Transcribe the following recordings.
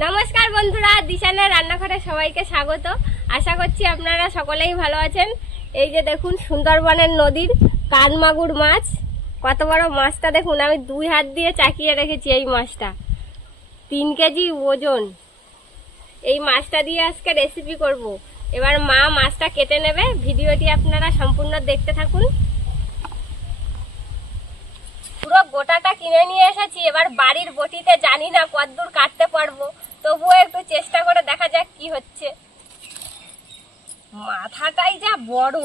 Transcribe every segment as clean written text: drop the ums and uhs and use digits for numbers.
নমস্কার বন্ধুরা, দিশানের রান্নাঘরে সবাইকে স্বাগত। আশা করছি আপনারা সকলেই ভালো আছেন। এই যে দেখুন সুন্দরবনের নদীর কানমাগুর মাছ, কত বড় মাছটা দেখুন। আমি 2 হাত দিয়ে চাকিয়ে রেখেছি এই মাছটা, 3 কেজি ওজন। এই মাছটা দিয়ে আজকে রেসিপি করব। এবার মা মাছটা কেটে নেবে, ভিডিওটি আপনারা সম্পূর্ণ দেখতে থাকুন। পুরো গোটাটা কিনে নিয়ে এসেছি। এবার বাড়ির বটিতে জানি না কতদূর কাটতে পারবো, তবুও একটু চেষ্টা করে দেখা যাক কি হচ্ছে। মাথাটাই যা বড়,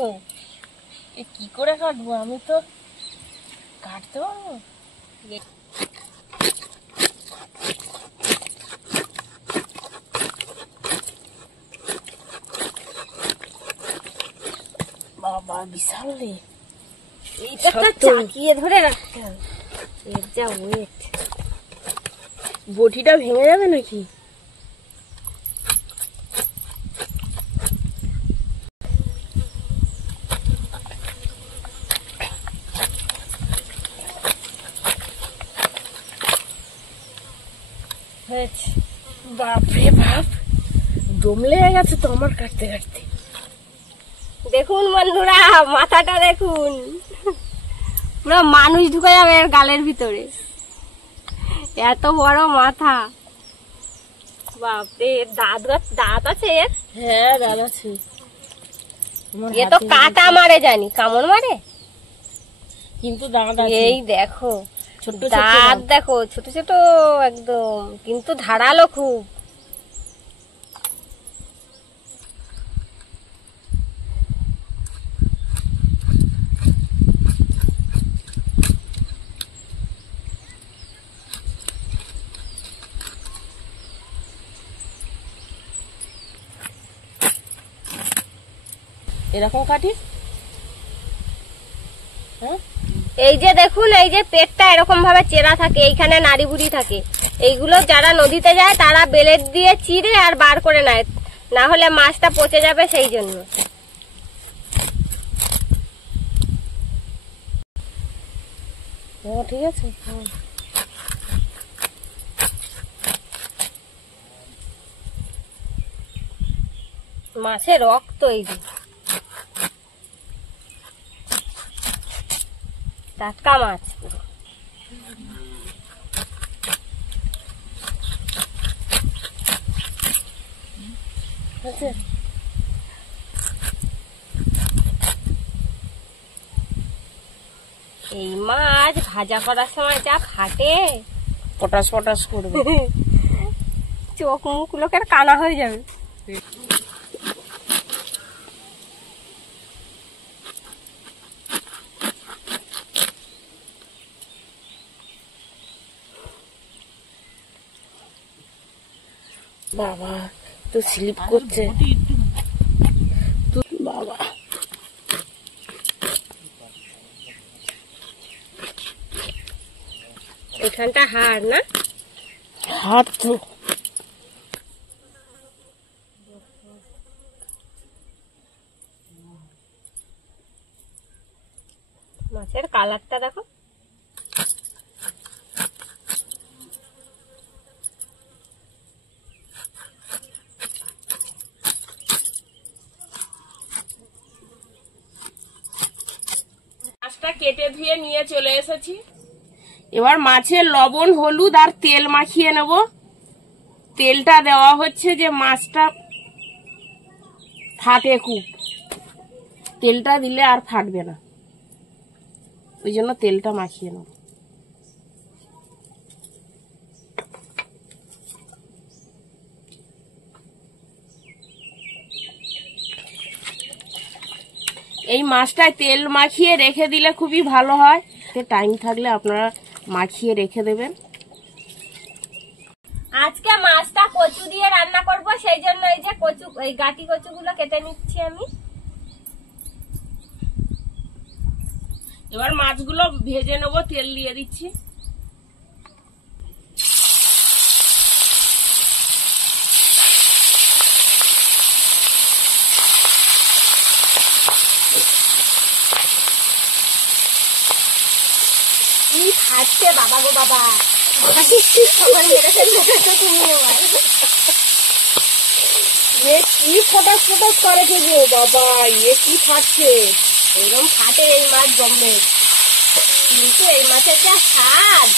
কি করে কাটবো? আমি তো কাটতে পারবো? বাবা বিশাল রে, এইটা তো চাকিয়ে ধরে রাখতে হবে, এর যা ওয়েট। বটিটা ভেঙে যাবে নাকি? বাপরে বাপ, দম লেগে গেছে তো আমার কাটতে কাটতে। দেখুন বন্ধুরা, মাথাটা দেখুন, পুরো মানুষ ঢুকে যাবে এর গালের ভিতরে, এত বড় মাথা। বাপরে, দাঁত আছে এর? হ্যাঁ দাঁত আছে। এ তো কাটা মারে, জানি কামড় মারে, কিন্তু দাঁত আছে। এই দেখো ছোট দাঁত দেখো, ছোট ছোট একদম, কিন্তু ধারালো খুব। এরকম কাটি। হ্যাঁ, এই যে দেখুন, এই যে পেটটা এরকম ভাবে চেরা থাকে, এইখানে নাড়ি বুড়ি থাকে। এইগুলো যারা নদীতে যায় তারা বেলেট দিয়ে চিড়ে আর বার করে নেয়, না হলে মাছটা পচে যাবে, সেই জন্য। ঠিক আছে। মাছের রক্ত, এই যে টাটকা মাছ পুরো। আচ্ছা, এই মাছ ভাজা করার সময় যা ফাটে, পটাশ পটাশ করবে, চোখ মুখ লোকের কানা হয়ে যাবে। বাবা তো স্লিপ করছে বাবা। এখানটা হাড় না? হাত তো মাছের কালারটা দেখো। মাছটা কেটে ধুয়ে নিয়ে চলে এসেছি। এবার মাছের লবণ হলুদ আর তেল মাখিয়ে নেব। তেলটা দেওয়া হচ্ছে যে মাছটা ফাটে খুব, তেলটা দিলে আর ফাটবে না, ওই জন্য তেলটা মাখিয়ে নেব। এই মাছটায় তেল মাখিয়ে রেখে দিলে খুবই ভালো হয়। টাইম থাকলে আপনারা মাখিয়ে রেখে দেবেন। আজকে মাছটা কচু দিয়ে রান্না করব, সেই জন্য এই যে কচু, এই গাটি কচুগুলো কেটে নিচ্ছি আমি। এবার মাছগুলো ভেজে নেব, তেল দিয়ে দিচ্ছি। কি ফাটছে বাবা গো বাবা, কি ফটাস ফটাস করেছে গো বাবা, কি ফাটছে? এরকম ফাটে এই মাছ জমে, কিন্তু এই মাছের যা স্বাদ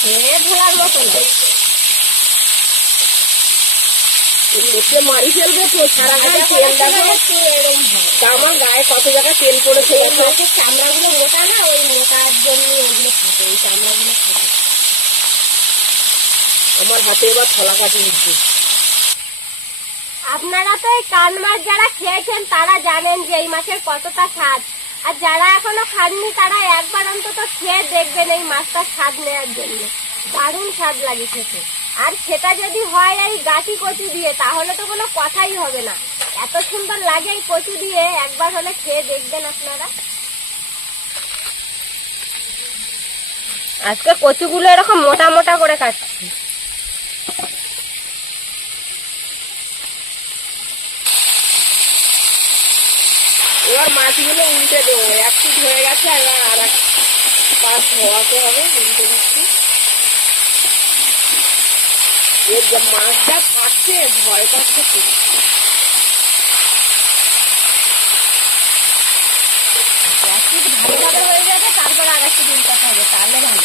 খেয়ে ভোলার মতো না। মারি ফেলবে তো, সারা গায়ে তেল দেখো। আমার গায়ে কত জায়গায় তেল পড়েছে। মাছের চামড়াগুলো মোটা না, ওই মোটার জন্য ওইগুলো ফাটে, ওই চামড়াগুলো ফাটে। আমার হাতে এবার ছলা কাটি দিচ্ছে। আপনারা তো এই কান মাছ যারা খেয়েছেন তারা জানেন যে এই মাছের কতটা স্বাদ, আর যারা এখনো খাননি তারা একবার অন্তত খেয়ে দেখবেন এই মাছটার স্বাদ নেওয়ার জন্য। দারুণ স্বাদ লাগে খেতে, আর সেটা যদি হয় এই গাছি কচু দিয়ে তাহলে তো কোনো কথাই হবে না। এত সুন্দর লাগে এই কচু দিয়ে, একবার হলে খেয়ে দেখবেন আপনারা। আজকে কচুগুলো এরকম মোটা মোটা করে কাটছি। এবার মাছগুলো উল্টে দেবো, এক পিঠ হয়ে গেছে, এবার আর এক পাশ হওয়াতে হবে। উল্টে দিচ্ছি। এর যে মাছটা ফাটছে, ভয় পাচ্ছে খুব। এক পিঠ ভালোভাবে হয়ে যাবে, তারপর আর একটু উল্টাতে হবে, তাহলে ভালো।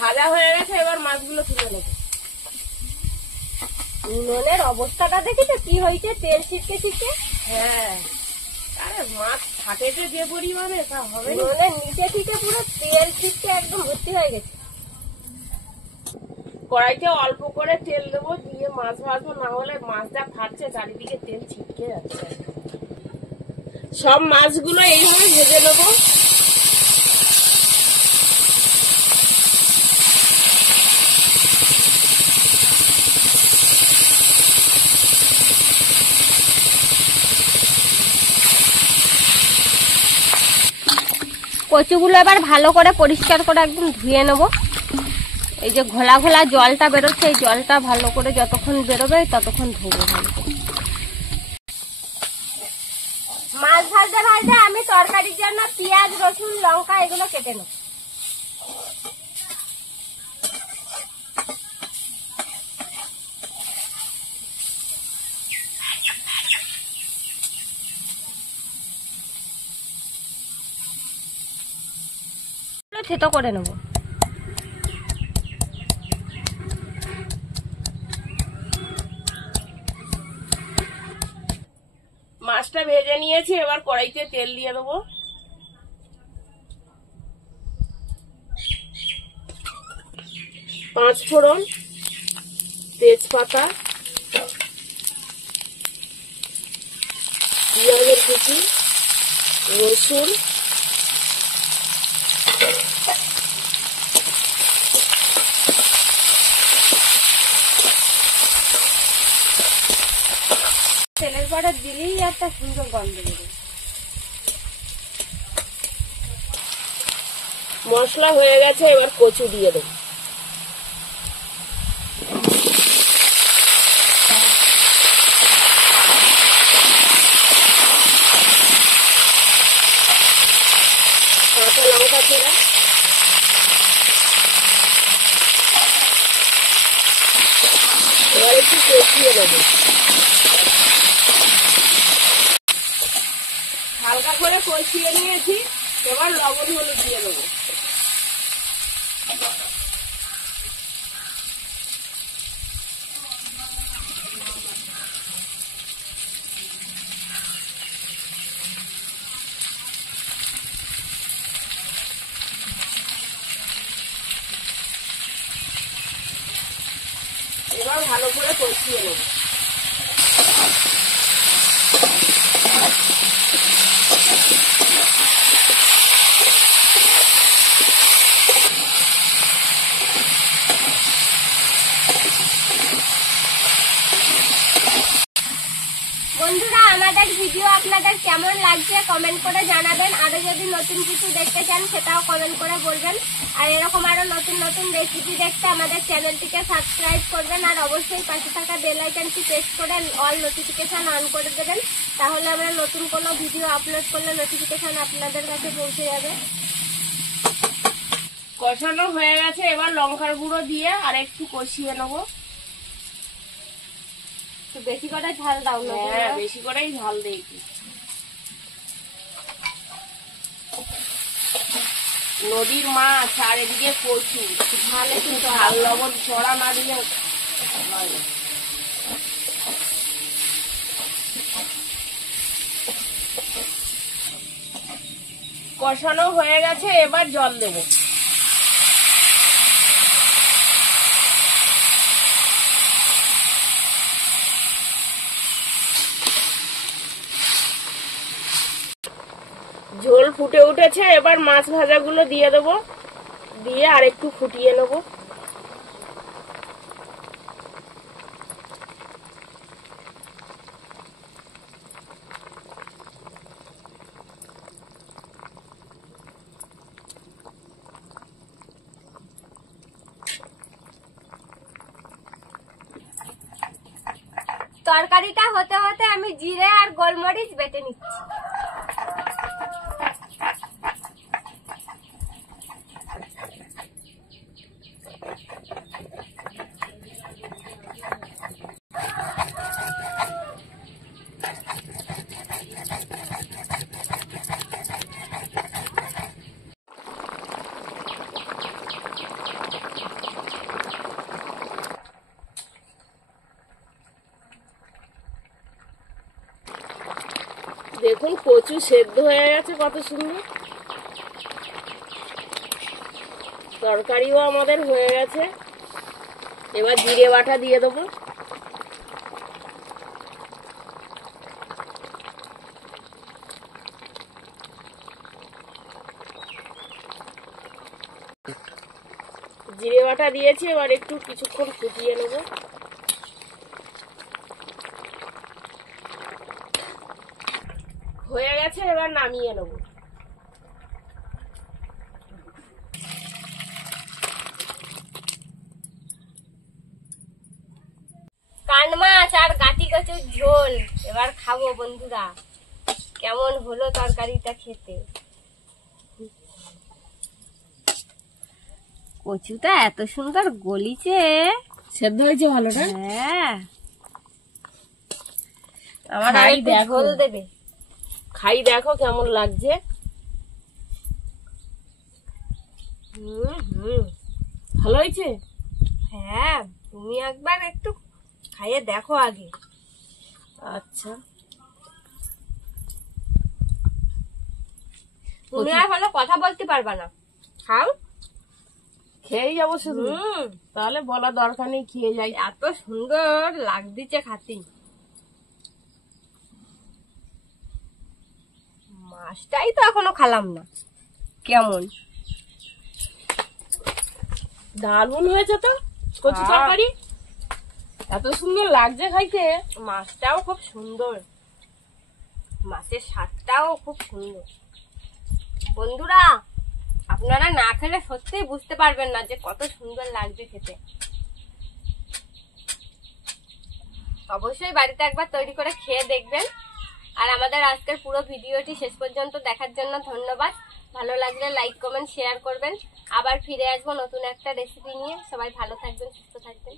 ভাজা হয়ে গেছে, এবার মাছগুলো তুলে নেবো। উনুনের অবস্থাটা দেখেছো কি হয়েছে, তেল ছিটকে ছিটকে। হ্যাঁ, আরে মাছ ফাটেছে যে পরিমাণে, তা হবে না। উনুনের নিচে থেকে পুরো তেল ছিটকে একদম ভর্তি হয়ে গেছে। কড়াইতে অল্প করে তেল দেবো, দিয়ে মাছ ভাজবো, না হলে মাছটা ফাটছে, চারিদিকে তেল ছিটকে যাচ্ছে। সব মাছগুলো এইভাবে ভেজে নেবো। কচুগুলো এবার ভালো করে পরিষ্কার করে একদম ধুয়ে নেব। এই যে ঘোলা ঘোলা জলটা বেরোচ্ছে, এই জলটা ভালো করে যতক্ষণ বেরোবে ততক্ষণ ধুবো ভালো করে। মাছ ভাজতে ভাজতে আমি তরকারির জন্য পেঁয়াজ, রসুন, লঙ্কা এগুলো কেটে নেব। থেতো করে নেব। মাছটা ভেজে নিয়েছি, এবার কড়াইতে তেল দিয়ে দেবো। পাঁচ ফোড়ন, তেজপাতা, পেঁয়াজের কুচি, রসুন, তেলের পরে দিলেই একটা সুন্দর গন্ধ বেরোবে। মশলা হয়ে গেছে, এবার কচু দিয়ে দেবো। কাঁচা লঙ্কা ছেড়া, এবার একটু কষিয়ে দেবো। হালকা করে কষিয়ে নিয়েছি, এবার লবণ হলুদ দিয়ে দেবো। এবার ভালো করে কষিয়ে নেব। বন্ধুরা, আমাদের ভিডিও আপনাদের কেমন লাগে লাগছে কমেন্ট করে জানাবেন। আরো যদি নতুন কিছু দেখতে চান সেটাও কমেন্ট করে বলবেন। আর এরকম আরো নতুন নতুন রেসিপি দেখতে আমাদের চ্যানেলটিকে সাবস্ক্রাইব করবেন। আর অবশ্যই পাশে থাকা বেল আইকনটি প্রেস করে অল নোটিফিকেশন অন করে দেবেন। তাহলে আমরা নতুন কোনো ভিডিও আপলোড করলে নোটিফিকেশন আপনাদের কাছে পৌঁছে যাবে। কষানো হয়ে গেছে, এবার লঙ্কার গুঁড়ো দিয়ে আর একটু কষিয়ে নেবো। তো বেশি করে ঝাল দাও না? হ্যাঁ, বেশি করেই ঝাল দিয়েছি। নদীর মাছ আর এদিকে কচু, ঝাল একটু ঝাল লবণ ছড়া না দিলে হয় না। কষানো হয়ে গেছে, এবার জল দেবো। ঝোল ফুটে উঠেছে, এবার মাছ ভাজাগুলো দিয়ে দেবো, দিয়ে আর একটু ফুটিয়ে নেবো। তরকারিটা হতে হতে আমি জিরে আর গোলমরিচ বেটে নিচ্ছি। দেখুন কচু সেদ্ধ হয়ে গেছে কত সুন্দর। তরকারিও আমাদের হয়ে গেছে, এবার জিরে বাটা দিয়ে দেবো। জিরে বাটা দিয়েছি, এবার একটু কিছুক্ষণ ফুটিয়ে নেবো। হয়ে গেছে, এবার নামিয়ে নেব। কান মাছ আর গাটি কচুর ঝোল এবার খাবো বন্ধুরা। কেমন হলো তরকারিটা খেতে? কচুটা এত সুন্দর গলিছে। সেদ্ধ হয়েছে ভালো না? হ্যাঁ, আমার খাই আর একটু দেখো। ঝোল দেবে। খাই দেখো কেমন লাগছে। ভালো হয়েছে? হ্যাঁ, তুমি একবার একটু খাইয়ে দেখো আগে। আচ্ছা, তুমি আর ভালো কথা বলতে পারবা না, খাও। খেয়েই যাবো শুধু? তাহলে বলা দরকার নেই, খেয়ে যাই। এত সুন্দর লাগছে খাতি। মাছটাই তো এখনো খালাম না, কেমন দারুণ হয়েছে তো কচু তরকারি, এত সুন্দর লাগছে খাইতে। মাছটাও খুব সুন্দর, মাছের স্বাদটাও খুব সুন্দর। বন্ধুরা, আপনারা না খেলে সত্যিই বুঝতে পারবেন না যে কত সুন্দর লাগছে খেতে। অবশ্যই বাড়িতে একবার তৈরি করে খেয়ে দেখবেন। আর আমাদের আজকের পুরো ভিডিওটি শেষ পর্যন্ত দেখার জন্য ধন্যবাদ। ভালো লাগলে লাইক কমেন্ট শেয়ার করবেন। আবার ফিরে আসবো নতুন একটা রেসিপি নিয়ে। সবাই ভালো থাকবেন, সুস্থ থাকবেন।